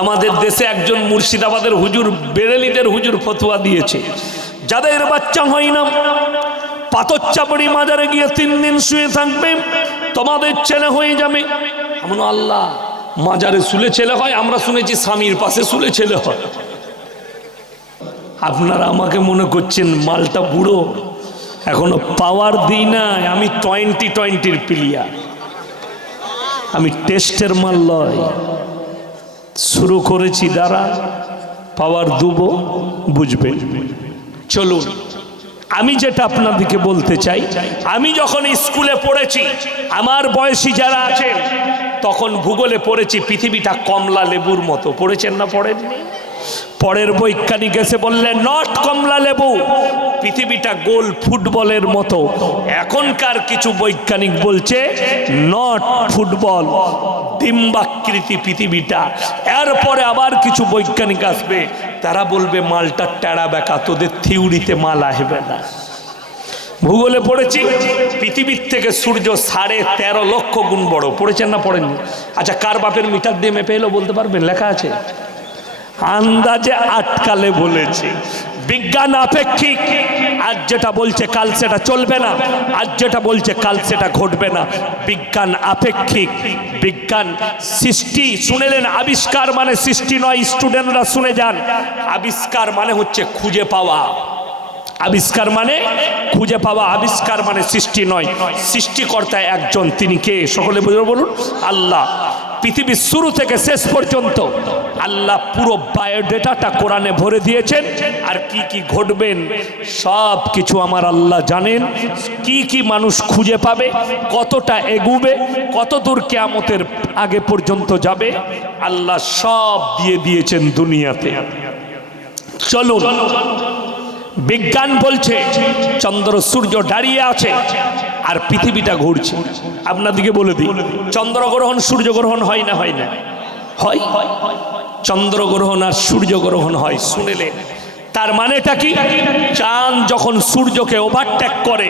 আমাদের দেশে একজন মুর্শিদাবাদের হুজুর, বেরেলিদের হুজুর ফতোয়া দিয়েছে, যাদের বাচ্চা হয় না পাথরচাপড়ি মাজারে গিয়ে 3 দিন শুয়ে থাকবে, তোমাদের ছেলে হয়ে যাবে। এমন আল্লাহ, মাজারে শুলে ছেলে হয়? আমরা শুনেছি স্বামীর পাশে শুলে ছেলে হয়। আপনারা আমাকে মনে করছেন মালটা বুড়ো, এখনো পাওয়ার দিই না, আমি 20-20 প্লেয়ার, আমি টেস্টের মাল লয়। শুরু করেছি, দ্বারা পাওয়ার দুবো, বুঝবে। চলুন, আমি যেটা আপনাদেরকে বলতে চাই, আমি যখন স্কুলে পড়েছি, আমার বয়সী যারা আছে, তখন ভূগোলে পড়েছি পৃথিবীটা কমলা লেবুর মতো। পড়েছেন না পড়েননি? পরের বৈজ্ঞানিক এসে বললেন নট কমলা লেবু, পৃথিবীটা গোল ফুটবলের মতো। এখনকার কিছু বৈজ্ঞানিক বলছে নট ফুটবল, ডিম্বাকৃতি পৃথিবীটা। এরপরে আবার কিছু বৈজ্ঞানিক আসবে, তারা বলবে মালটা টেরা বেঁকা, তোদের থিওরিতে মাল আসবে না। ভূগোলে পড়েছি পৃথিবীর থেকে সূর্য 13.5 লক্ষ গুণ বড়। পড়েছেন না পড়েননি? আচ্ছা, কার বাপের মিটার দিয়ে মেপে এলো বলতে পারবেন? লেখা আছে, আন্দাজে আটকালে বলেছে। বিজ্ঞান আপেক্ষিক, আজ যেটা বলছে কাল সেটা চলবে না, আজ যেটা বলছে কাল সেটা ঘটবে না। বিজ্ঞান আপেক্ষিক। বিজ্ঞান সৃষ্টি, শুনেলেন? আবিষ্কার মানে সৃষ্টি নয়, স্টুডেন্টরা শুনে যান। আবিষ্কার মানে হচ্ছে খুঁজে পাওয়া, আবিষ্কার মানে খুঁজে পাওয়া, আবিষ্কার মানে সৃষ্টি নয়। সৃষ্টিকর্তা একজন, তিনি কে? সকলে বলুন, আল্লাহ। পৃথিবীর শুরু থেকে শেষ পর্যন্ত আল্লাহ পুরো বায়োডেটাটা কোরআনে ভরে দিয়েছেন। আর কি কি ঘটবেন সব কিছু আমার আল্লাহ জানেন। কি কি মানুষ খুঁজে পাবে, কতটা এগুবে, কত দূর কিয়ামতের আগে পর্যন্ত যাবে, আল্লাহ সব দিয়ে দিয়েছেন দুনিয়াতে। চলুন, বিজ্ঞান বলছে চন্দ্র সূর্য দাঁড়িয়ে আছে আর পৃথিবীটা ঘুরছে। আপনাদেরকে বলে দিই, চন্দ্রগ্রহণ সূর্যগ্রহণ হয় না? হয় না? হয়। চন্দ্রগ্রহণ আর সূর্যগ্রহণ হয়, শুনেলেন? তার মানেটা কি? চাঁদ যখন সূর্যকে ওভারটেক করে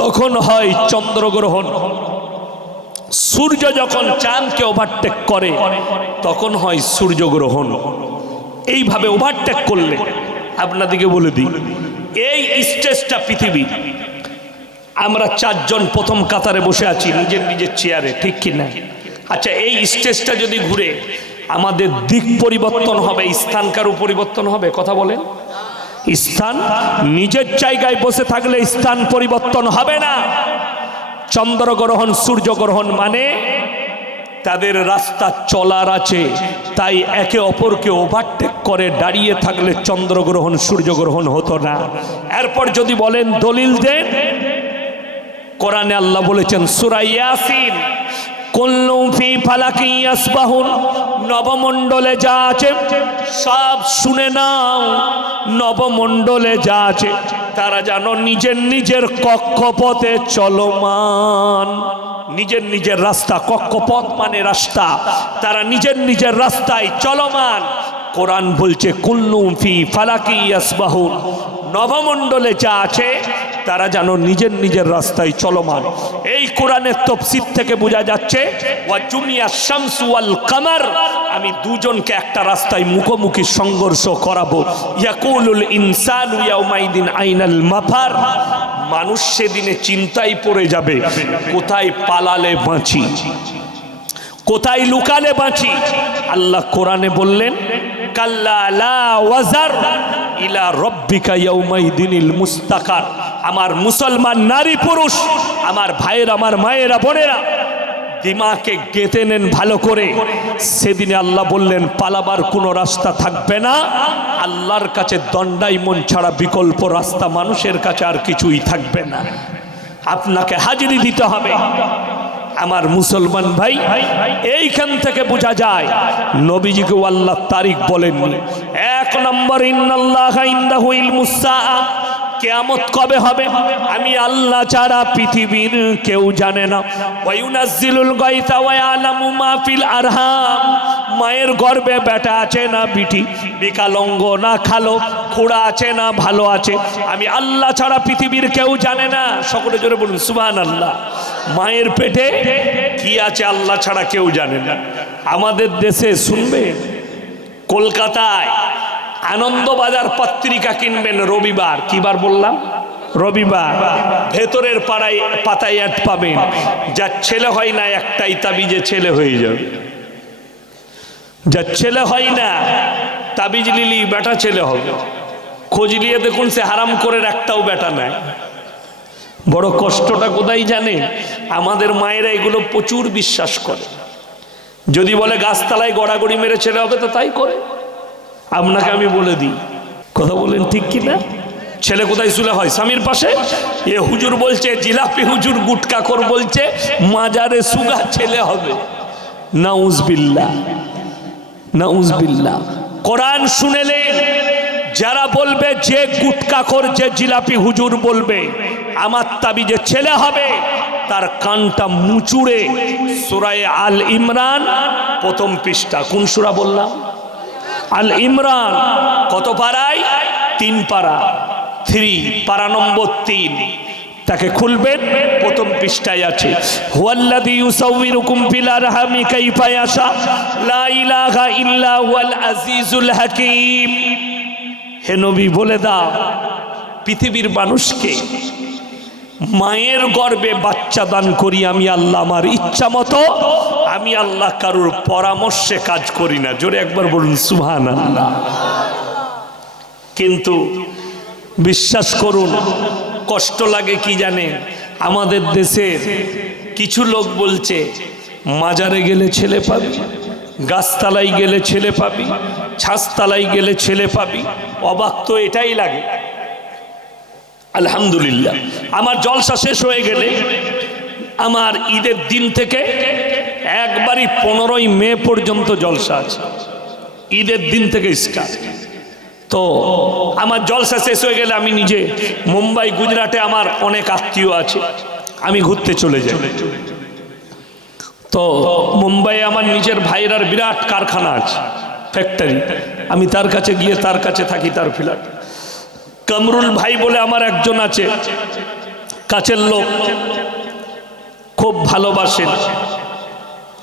তখন হয় চন্দ্রগ্রহণ, সূর্য যখন চাঁদকে ওভারটেক করে তখন হয় সূর্যগ্রহণ। এইভাবে ওভারটেক করলে, আপনাদেরকে বলে দিই, এই স্টেজটা পৃথিবী, আমরা 4 জন প্রথম কাতারে বসে আছি নিজের নিজের চেয়ারে, ঠিক কি না? আচ্ছা, এই স্টেজটা যদি ঘুরে, আমাদের দিক পরিবর্তন হবে, স্থানকারও পরিবর্তন হবে? কথা বলেন। স্থান, নিজের জায়গায় বসে থাকলে স্থান পরিবর্তন হবে না। চন্দ্রগ্রহণ সূর্যগ্রহণ মানে তাদের রাস্তা চলার আছে, তাই একে অপরকে ওভারটেক করে দাঁড়িয়ে থাকলে চন্দ্রগ্রহণ সূর্যগ্রহণ হতো না। এরপর যদি বলেন দলিল দেন, কোরআনে আল্লাহ বলেছেন সূরা ইয়াসিন, কুল্লু ফি ফালাকি ইয়াসবাহুন, নবমণ্ডলে যা আছে সব শুনে নাও। নবমণ্ডলে যা আছে তারা যেন নিজের নিজের কক্ষপথে চলমান, নিজের নিজের রাস্তা, কক্ষপথ মানে রাস্তা, তারা নিজের নিজের রাস্তায় চলমান। কোরআন বলছে কুল্লু ফি ফালাকি ইয়াসবাহুন, নবমণ্ডলে যা আছে তারা যেন নিজের নিজের রাস্তায় চলমান। এই কোরআনের তাফসীর থেকে বোঝা যাচ্ছে ওয়া জুমিয়া শামসু ওয়াল কামার, আমি দুজনকে একটা রাস্তায় মুখোমুখি সংঘর্ষ করাবো। ইয়াকুলুল ইনসানু ইয়াউমাইদিন আইনাল মাফার, মানুষ সেদিনে চিন্তায় পড়ে যাবে কোথায় পালালে বাঁচি, কোথায় লুকালে বাঁচি। আল্লাহ কোরআনে বললেন কাল্লা লা ওয়াজার ইলা রব্বিকা ইয়াউমাইদিনিল মুস্তাকার। আমার মুসলমান নারী পুরুষ, আমার ভাইয়েরা, আমার মায়েরা, বোনেরা, দিমাকে গেঁথে নেন ভালো করে। সেদিনে আল্লাহ বললেন পালাবার কোনো রাস্তা থাকবে না, আল্লাহর কাছে দণ্ডায়মন ছাড়া বিকল্প রাস্তা মানুষের কাছে আর কিছুই থাকবে না। আপনাকে হাজিরি দিতে হবে। আমার মুসলমান ভাই, এইখান থেকে বোঝা যায় নবীজিকে আল্লাহ তারিখ বলেননি। 1 নম্বর, ইন্নাল্লাহা ইনদাহু ইলমুস সাআ, কিয়ামত কবে হবে আমি আল্লাহ ছাড়া পৃথিবীর কেউ জানে না। ওয়া ইউনাজ্জিলুল গায়থা ওয়া ইয়ালামু মা ফিল আরহাম, মায়ের গর্ভে বেটা আছে না বিটি, বিকালঙ্গ না খালো, খোড়া আছে না ভালো আছে, আমি আল্লাহ ছাড়া পৃথিবীর কেউ জানে না। সকলে জোরে বলুন সুবহানাল্লাহ। মায়ের পেটে কি আছে আল্লাহ ছাড়া কেউ জানে না। আমাদের দেশে শুনবেন, কলকাতায় আনন্দবাজার পত্রিকা কিনবেন রবিবার, কি বার বললাম, রবিবার, ভেতরের পাতায় অ্যাড পাবেন, যার ছেলে হয় না একটাই তাবিজে ছেলে হয়ে যাবে, যার ছেলে হয় না তাবিজ লিলি বেটা ছেলে হবে। খোঁজ নিয়ে দেখুন সে হারাম করে একটাও বেটা নাই। বড় কষ্টটা কোথায় জানে, আমাদের মায়েরা এগুলো প্রচুর বিশ্বাস করে। যদি বলে গাছতলায় গড়াগড়ি মেরে ছেলে হবে তো তাই করে। আপনাকে আমি বলে দিই, কথা বলেন ঠিক কিনা, ছেলে কোথায় শুলে হয়, স্বামীর পাশে। এ হুজুর বলছে, জিলাপি হুজুর গুটকাখোর বলছে মাজারে সুগা ছেলে হবে। নাউজবিল্লাহ, নাউজবিল্লাহ। কোরআন শুনেলেন, যারা বলবে যে গুটকাখোর, যে জিলাপি হুজুর বলবে আমার তাবিজে ছেলে হবে, তার কানটা মুচুড়ে সূরা আল ইমরান প্রথম পৃষ্ঠা, কোন সূরা বললাম, আল ইমরান, কত পারায়, 3 পারা, 3 পারা নম্বর 3, তাকে খুলবেন, প্রথম পৃষ্ঠায় আছে, হুয়াল্লাযী ইউসাউবিরুকুম ফিল আরহামি কাইফা ইয়াশা লা ইলাহা ইল্লা হুয়াল আজিজুল হাকীম। হে নবী বলে দাও পৃথিবীর মানুষকে, মায়ের গর্ভে বাচ্চা দান করি আমি আল্লাহ আমার ইচ্ছা মতো, আমি আল্লাহ কারুর পরামর্শে কাজ করি না। জোরে একবার বলুন সুবহানাল্লাহ। কিন্তু বিশ্বাস করুন, কষ্ট লাগে কি জানেন, আমাদের দেশের কিছু লোক বলছে মাজারে গেলে ছেলে পাবি, গাছতলায় গেলে ছেলে পাবি, ছাদতলায় গেলে ছেলে পাবি। অবাক তো এটাই লাগে। আলহামদুলিল্লাহ, আমার জলসা শেষ হয়ে গেলে, আমার ঈদের দিন থেকে একবারই 15ই মে পর্যন্ত জলসা আছে, ঈদের দিন থেকে স্টার্ট। তো আমার জলসা শেষ হয়ে গেলে আমি নিজে মুম্বাই, গুজরাটে আমার অনেক আত্মীয় আছে, আমি ঘুরতে চলে যাই। তো মুম্বাইয়ে আমার নিজের ভাইয়ের বিরাট কারখানা আছে, ফ্যাক্টরি, আমি তার কাছে গিয়ে তার কাছে থাকি, তার ফ্ল্যাট। কামরুল ভাই বলে আমার একজন আছে, কাছের লোক, খুব ভালোবাসেন,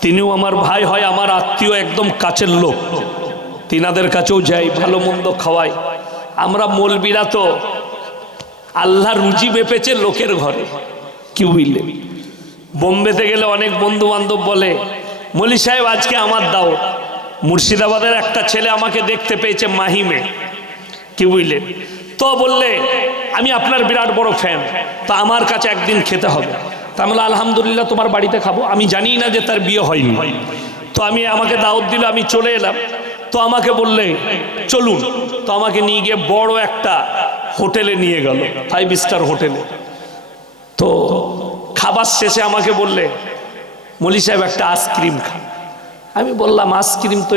তিনিও আমার ভাই হয়, আমার আত্মীয়, একদম কাছের লোক। তিনাদের কাছেও যাই, ভালো মন্দ খাওয়াই। আমরা মৌলবীরা তো আল্লাহ রুজি মেপেছে লোকের ঘরে, কি বুঝলে। বোম্বেতে গেলে অনেক বন্ধু বান্ধব বলে, মৌলী সাহেব আজকে আমার দাওয়াত। মুর্শিদাবাদের একটা ছেলে আমাকে দেখতে পেয়েছে মাহিমে, কি বুঝলেন, তো বললে আমি আপনার বিরাট বড় ফ্যান, তা আমার কাছে একদিন খেতে হবে। তা আমি বললাম আলহামদুলিল্লাহ, তোমার বাড়িতে খাবো। আমি জানি না যে তার বিয়ে হয়নি, তো আমাকে দাওয়াত দিল, আমি চলে এলাম। তো আমাকে বললে চলুন, তো আমাকে নিয়ে গিয়ে বড় একটা হোটেলে নিয়ে গেল, 5 স্টার হোটেলে। তো খাবার শেষে আমাকে বললে মৌলী সাহেব একটা আইসক্রিম খান। আমি বললাম আইসক্রিম তো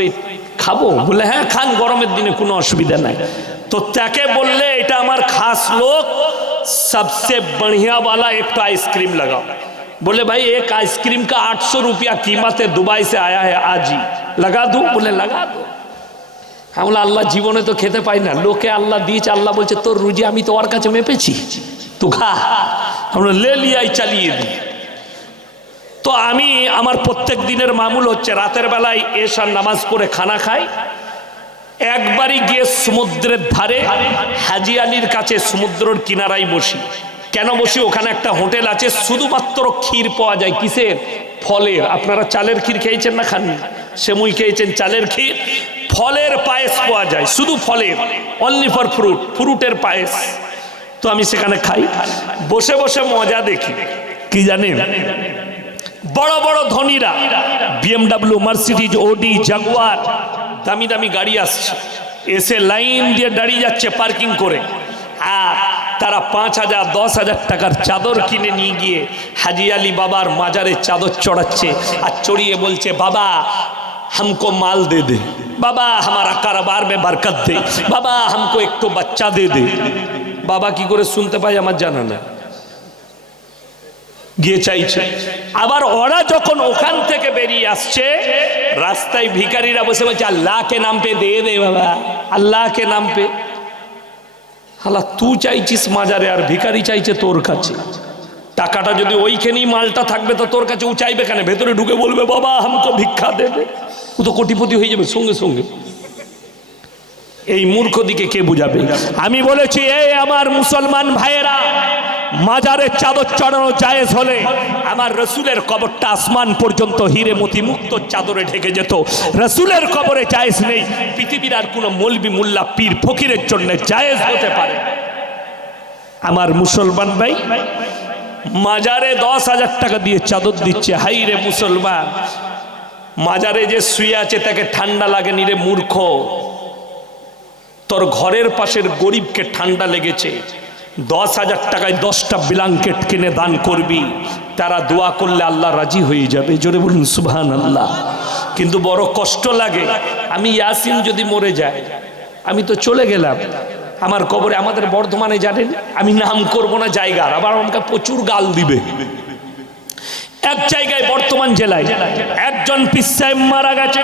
খাবো, বলে হ্যাঁ খান, গরমের দিনে কোনো অসুবিধা নাই। তো তাকে বললে এটা আমার খাস লোক, सबसे बढ़िया वाला एक तो आइसक्रीम लगाओ। बोले भाई एक आइसक्रीम का 800 रुपया कीमत है, दुबई से आया है आज ही, लगा दूं? बोले लगा दो। हम बोला अल्लाह जीवने तो खेते पाई ना, लोके अल्लाह दिए, अल्लाह बोलছে তোর রুজি আমি তো ওর কাছে মেপেছি, তু খা। আমরা ले लिया, চালিয়ে দিই। তো আমি আমার প্রত্যেক দিনের মামুল হচ্ছে রাতের বেলায় এশার নামাজ পড়ে খানা খাই, একবারই গিয়ে সমুদ্রের ধারে হাজি আলীর কাছে সমুদ্রের কিনারায় বসি। কেন বসি? ওখানে একটা হোটেল আছে, শুধুমাত্র ক্ষীর পাওয়া যায়, কিসের? ফলের। আপনারা চালের ক্ষীর খেয়েছেন না? খাননি? সেমুই খেয়েছেন, চালের ক্ষীর। ফলের পায়েস পাওয়া যায়, শুধু ফলের, অনলি ফর ফ্রুট, ফ্রুটের পায়েস। তো আমি সেখানে খাই, বসে বসে মজা দেখি। কি জানেন, বড় বড় ধনীরা BMW, মার্সিডিজ, অডি, জাগুয়ার, দামি দামি গাড়ি আসছে, এসে লাইন দিয়ে দাঁড়িয়ে যাচ্ছে পার্কিং করে, আর তারা 5,000 10,000 টাকার চাদর কিনে নিয়ে গিয়ে হাজি আলী বাবার মাজারে চাদর চড়াচ্ছে, আর চড়িয়ে বলছে বাবা हमको माल दे दे, बाबा हमारा कारोबार में बरकत दे, बाबा हमको एक तो बच्चा दे दे। बाबा की করে শুনতে পাই আমার জানা না, গিয়ে চাইছে। আবার ওরা যখন ওখান থেকে বেরিয়ে আসছে, রাস্তায় ভিখারিরা বসে বলছে আল্লাহ কে নাম পে দে দে বাবা, আল্লাহ কে নাম পে। হালা তুই চাইছিস মাজারে, আর ভিখারি চাইছে তোর কাছে। টাকাটা যদি ওইখানেই মালটা থাকবে তো তোর কাছে ও চাইবে কেন? ভেতরে ঢুকে বলবে বাবা হামকো ভিক্ষা দে দে। ও তো কোটিপতি হয়ে যাবে সঙ্গে সঙ্গে। এই মূর্খ দিকে কে বুঝাবে? আমি বলেছি এই আমার মুসলমান ভাইয়েরা, মাজারের চাদর চড়ানো জায়েজ হলে আমার রসুলের কবরটা আসমান পর্যন্ত হিরে মতি মুক্ত চাদরে ঢেকে যেত। রসুলের কবরে জায়েজ নেই, পৃথিবীর আর কোনো মৌলবি মোল্লা পীর ফকিরের জন্য জায়েজ হতে পারে। আমার মুসলমান ভাই মাজারে 10,000 টাকা দিয়ে চাদর দিচ্ছে। হাই রে মুসলমান, মাজারে যে শুয়ে আছে তাকে ঠান্ডা লাগেনি রে মূর্খ। তোর ঘরের পাশের গরিবকে ঠান্ডা লেগেছে, 10,000 টাকায় 10টা ব্ল্যাঙ্কেট কিনে দান করবি, তারা দোয়া করলে আল্লাহ রাজি হয়ে যাবে। জোরে বলুন সুবহানাল্লাহ। কিন্তু বড় কষ্ট লাগে, আমি ইয়াসিন যদি মরে যায়, আমি তো চলে গেলাম, আমার কবরে আমাদের বর্ধমানে জানেন, আমি নাম করব না জায়গার, আবার আমাকে প্রচুর গাল দিবে। এক জায়গায় বর্তমান জেলায় একজন পীর সাহেব মারা গেছে,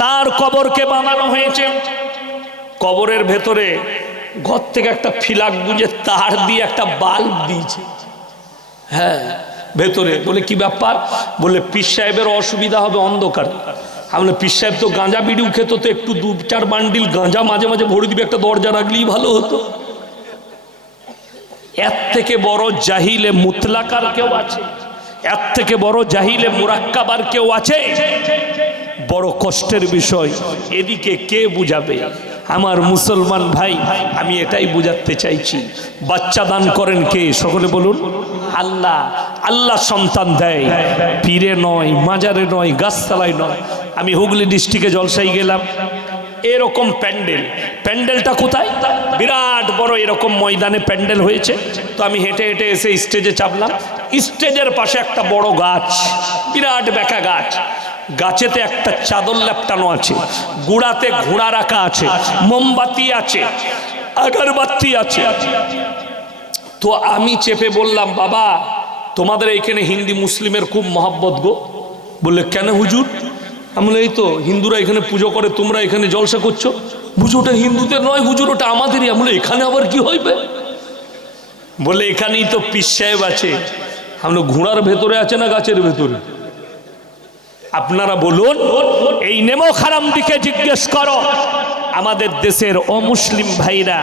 তার কবরকে বানানো হয়েছে। কবরের ভেতরে ঘর থেকে একটা ফিলাক বুঝে তার দিয়ে একটা বাল্ব দিয়েছে। হ্যাঁ ভেতরে। বলে কি ব্যাপার? বলে পীর সাহেবের অসুবিধা হবে অন্ধকার। আমরা পীর সাহেব তো গাঁজা বিড়িও খেত, তো একটু 2-4 বান্ডিল গাঁজা মাঝে মাঝে ভরে দিবে, একটা দরজা রাখলেই ভালো হতো। এর থেকে বড় জাহিলে মুতলাকার কেউ আছে? এর থেকে বড় জাহিলে মুরাক্কাবার কেউ আছে? বড় কষ্টের বিষয়। এদিকে কে বুঝাবে? আমার মুসলমান ভাই, আমি এটাই বুঝাতে চাইছি, বাচ্চা দান করেন কে? সকলে বলুন আল্লাহ। আল্লাহ সন্তান দেয়, পীরে নয়, মাজারে নয়, গাছতলায় নয়। আমি হুগলি ডিস্ট্রিক্টে জলসাই গেলাম, এরকম প্যান্ডেলটা কোথায়? বিরাট বড় এরকম ময়দানে প্যান্ডেল হয়েছে। তো আমি হেঁটে হেঁটে এসে স্টেজে চাপলাম। স্টেজের পাশে একটা বড় গাছ, বিরাট বেঁকা গাছ, গাছেতে একটা চাদর লেপটানো আছে, গুড়াতে ঘোড়া রাখা আছে, মোমবাতি আছে, আগরবাতি আছে। তো আমি চেপে বললাম, বাবা তোমাদের এইখানে হিন্দি মুসলিমের খুব মহব্বত গো। বললে কেন হুজুর? আমি বলি এই তো হিন্দুরা এখানে পুজো করে, তোমরা এখানে জলসা করছো। বুঝো ওটা হিন্দুদের নয় হুজুর, ওটা আমাদেরই। আমি বলি এখানে আবার কি হইবে? বলে এখানেই তো পীর সাহেব আছে। আমরা ঘোড়ার ভেতরে আছে না গাছের ভেতরে? আপনারা বলুন, এই নেমো খারাম দিকে জিজ্ঞেস করো। আমাদের দেশের অমুসলিম ভাইরা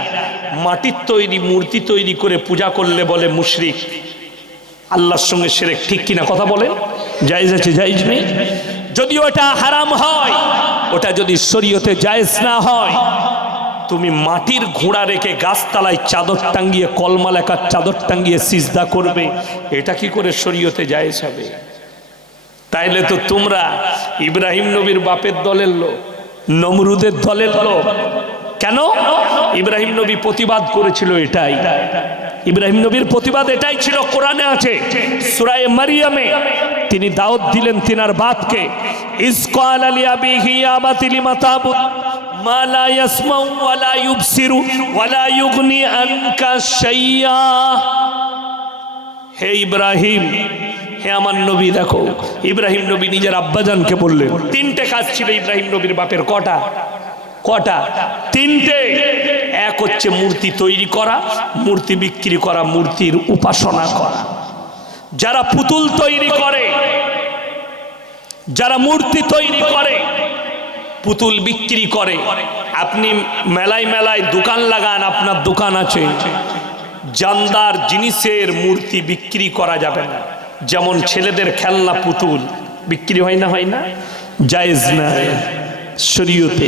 মাটির তৈরি মূর্তি তৈরি করে পূজা করলে বলে মুশরিক, আল্লাহর সঙ্গে শিরক। ঠিক কিনা কথা বলেন? জায়েজ আছে জায়েজ নেই? যদি ওটা হারাম হয়, ওটা যদি শরীয়তে জায়েজ না হয়, তুমি মাটির ঘোড়া রেখে গাছতলায় চাদর টাঙ্গিয়ে, কলমা লেখার চাদর টাঙ্গিয়ে সিজদা করবে, এটা কি করে শরীয়তে জায়েজ হবে? তাইলে তো তোমরা ইব্রাহিম নবীর বাপের দলের লোক, নমরুদের দলের লোক। কেন? ইব্রাহিম নবী প্রতিবাদ করেছিল এটাই। ইব্রাহিম নবীর প্রতিবাদ এটাই ছিল, কোরআনে আছে সূরা মারিয়ামে তিনি দাওয়াত দিলেন তিনার বাপকে, ইজ ক্বালা লিআবিহি ইয়া আবাতি লিমা তা'বুদ মা লা ইয়াসমাউ ওয়া লা ইউবসিরু ওয়া লা ইউগনি আনকা শাইয়্যা। হে ইব্রাহিম, হে আমার নবী, দেখো ইব্রাহিম নবী নিজের আব্বাজানকে বললেন। 3টে কাজ ছিল ইব্রাহিম নবীর বাপের। কটা? 3টে। এক হচ্ছে মূর্তি তৈরি করা, মূর্তি বিক্রি করা, মূর্তির উপাসনা করা। যারা পুতুল তৈরি করে, যারা মূর্তি তৈরি করে, পুতুল বিক্রি করে, আপনি মেলায় মেলায় দোকান লাগান, আপনার দোকান আছে, জানদার জিনিসের মূর্তি বিক্রি করা যাবে না। যেমন ছেলেদের খেলনা পুতুল বিক্রি হয় না, হয় না? জায়েজ না শরীয়তে।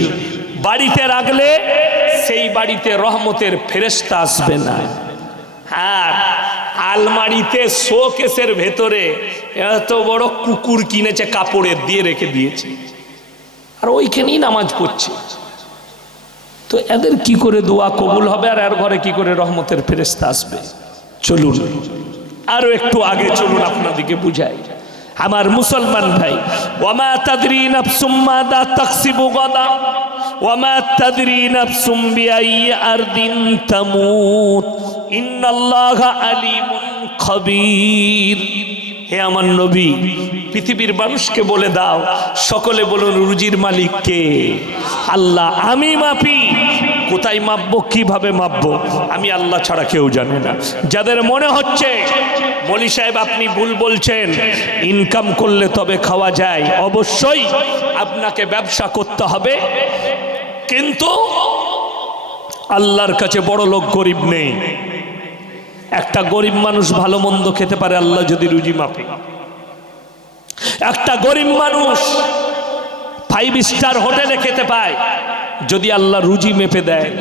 বাড়িতে রাখলে সেই বাড়িতে রহমতের ফেরেশতা আসবে না। আর আলমারিতে শোকেসের ভেতরে এত বড় কুকুর কিনেছে, কাপড়ের দিয়ে রেখে দিয়েছে, আর ওইখানেই নামাজ পড়ছে। তো এদের কি করে দোয়া কবুল হবে, আর এর ঘরে কি করে রহমতের ফেরেশতা আসবে? চলুন আরো একটু আগে চলুন, আপনাদেরকে বুঝাই। আমার মুসলমান ভাই, ওয়ামা তাদরি নাফসুম মাযা তাকসিবু গাদা ওয়ামা তাদরি নাফসুম বিআই আরদিন তামুত ইন্নাল্লাহা আলিমুন খাবীর। হে আমার নবী, পৃথিবীর মানুষকে বলে দাও, সকলে বলুন রুজির মালিক কে? আল্লাহ। আমি মাপি, কোথায় মাপবো, কিভাবে মাপবো, আমি আল্লাহ ছাড়া কেউ জানে না। যাদের মনে হচ্ছে মৌলী সাহেব আপনি ভুল বলছেন, ইনকাম করলে তবে খাওয়া যায়, অবশ্যই আপনাকে ব্যবসা করতে হবে, কিন্তু আল্লাহর কাছে বড় লোক গরিব নেই। একটা গরিব মানুষ ভালো মন্দ খেতে পারে আল্লাহ যদি রুজি মাপে। একটা গরিব মানুষ 5 স্টার হোটেলে খেতে পায় যদি আল্লাহ রুজি মেপে দেয়।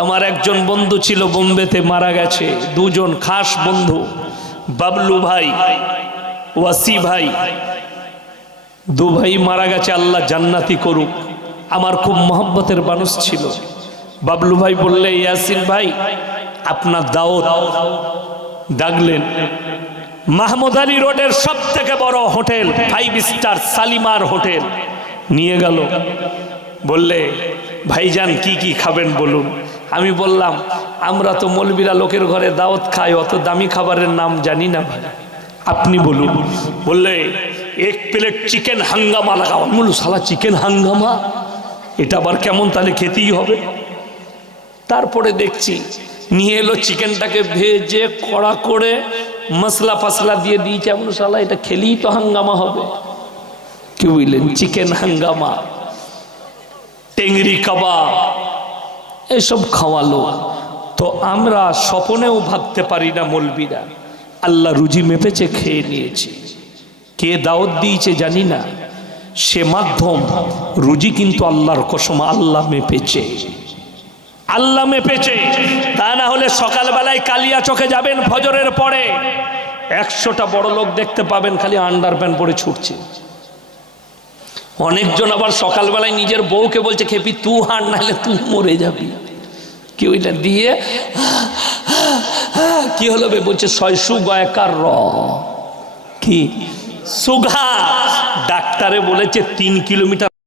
আমার একজন বন্ধু ছিল বোম্বেতে, মারা গেছে, দুজন খাস বন্ধু, বাবলু ভাই, ওয়াসি ভাই, দু ভাই মারা গেছে, আল্লাহ জান্নাতি করুক। আমার খুব মহব্বতের মানুষ ছিল। বাবলু ভাই বললে, ইয়াসিন ভাই আপনার দাওয়াত, ডাকলেন মাহমুদ আলী রোডের সব থেকে বড় হোটেল 5 স্টার শালিমার হোটেল, নিয়ে গেল। বললে ভাইজান কি কি খাবেন বলুন। আমি বললাম আমরা তো মৌলবীরা লোকের ঘরে দাওয়াত খাই, অত দামি খাবারের নাম জানি না ভাই, আপনি বলুন। বললে 1 প্লেট চিকেন হাঙ্গামা লাগাও। আমি বললাম শালা চিকেন হাঙ্গামা, এটা আবার কেমন, তাহলে খেতেই হবে। তারপরে দেখছি নিয়ে এলো চিকেনটাকে ভেজে কড়া করে মশলা ফসলা দিয়ে দিয়েছে। এমন শালা এটা খেলেই তো হাঙ্গামা হবে, কি বুঝলেন, চিকেন হাঙ্গামা, টেংরি কাবাব, এসব খাওয়ালো। তো আমরা স্বপ্নেও ভাবতে পারি না মৌলবীরা আল্লাহ রুজি মেপেছে, খেয়ে নিয়েছে। কে দাওয়াত দিয়েছে জানি না, সে মাধ্যম, রুজি কিন্তু আল্লাহর কসম আল্লাহ মেপেছে, আল্লাহ মেপেছে। তা না হলে সকালবেলায় কালিয়া চোখে যাবেন ফজরের পরে, 100টা বড় লোক দেখতে পাবেন খালি আন্ডার প্যান্ট পরে ছুটছে। অনেকজন আবার সকালবেলায় নিজের বউকে বলছে খেপি তুই হাঁট, নাহলে তুই মরে যাবি। কি ওইটা দিয়ে কি হলো বে, বলছে শয়সু গয়কার র, কি সুগা, ডাক্তারে বলেছে 3 কিলোমিটার